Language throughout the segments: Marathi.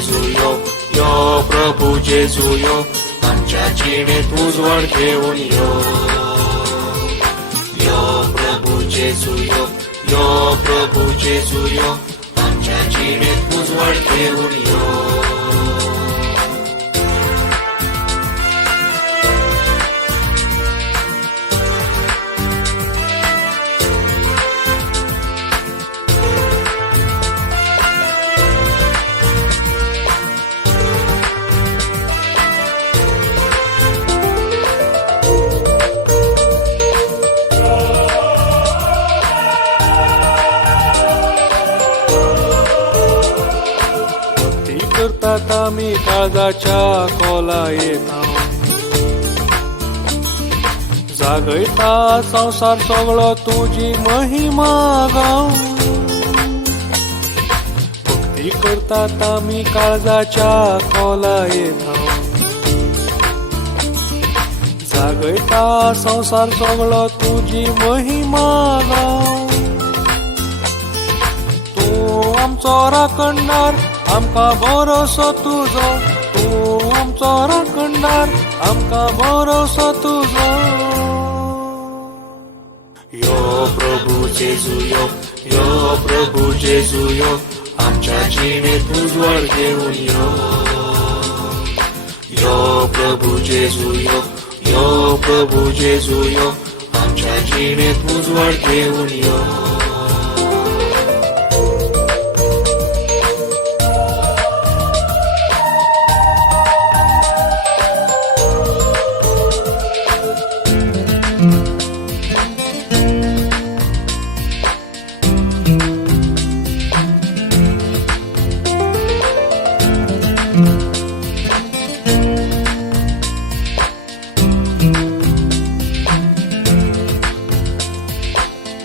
जेजू यो यो प्रभू जेजू यो आमच्या जिणेत उजवाड घेऊन यो यो प्रभू जेजू यो यो प्रभू जेजू यो आमच्या जिणेत उजवाड घेऊन यो करतात आम्ही काळजाच्या खोला येता जागयता संसार सगळो तुझी महिमा गाऊन भक्ती करतात आम्ही काळजाच्या खोला येता जागयता संसार सगळो तुझी महिमा गाऊन तू आमचो राखणदार आमका भरोसो तुझो तू आमचो राखणदार आमका भरोसो तुझो यो प्रभू जेजू यो यो प्रभू जेजू यो आमच्या जिणेत उजवाड घेऊन यो यो प्रभू जेजू यो यो प्रभू जेजू यो आमच्या जिणेत उजवाड घेऊन यो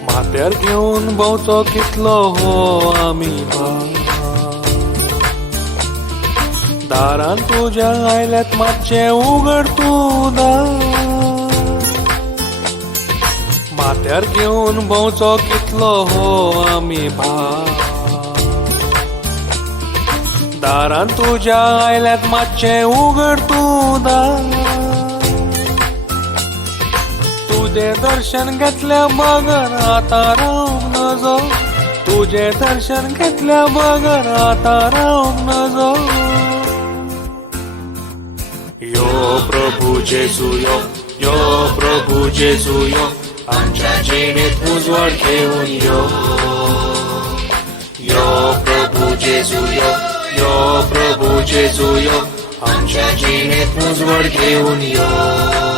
माथ्यार घेऊन भोवचो कितलो हो आमी दारान तुझ्या आयल्यात मातशें उगड तूं दार माथ्यार घेऊन भोवचो कितलो हो आमी दारान तुझ्या आयल्यात मातशें उगड तूं दार तुझे दर्शन घेतल्या बगर आता रावंक नजो तुझे दर्शन घेतल्या बगर आता रावंक नजो यो प्रभू जेजू यो यो प्रभू जेजू यो आमच्या जिणेत उजवाड घेऊन यो यो प्रभू जेजू यो यो प्रभू जेजू यो आमच्या जिणेत उजवाड घेऊन यो